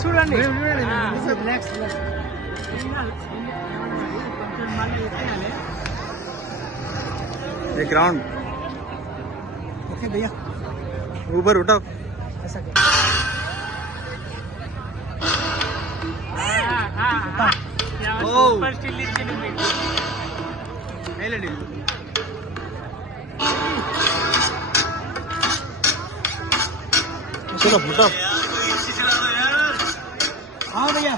చూడండి ये ground okay भैया ऊपर उठाओ ऐसा ओ चलो उठाओ हाँ भैया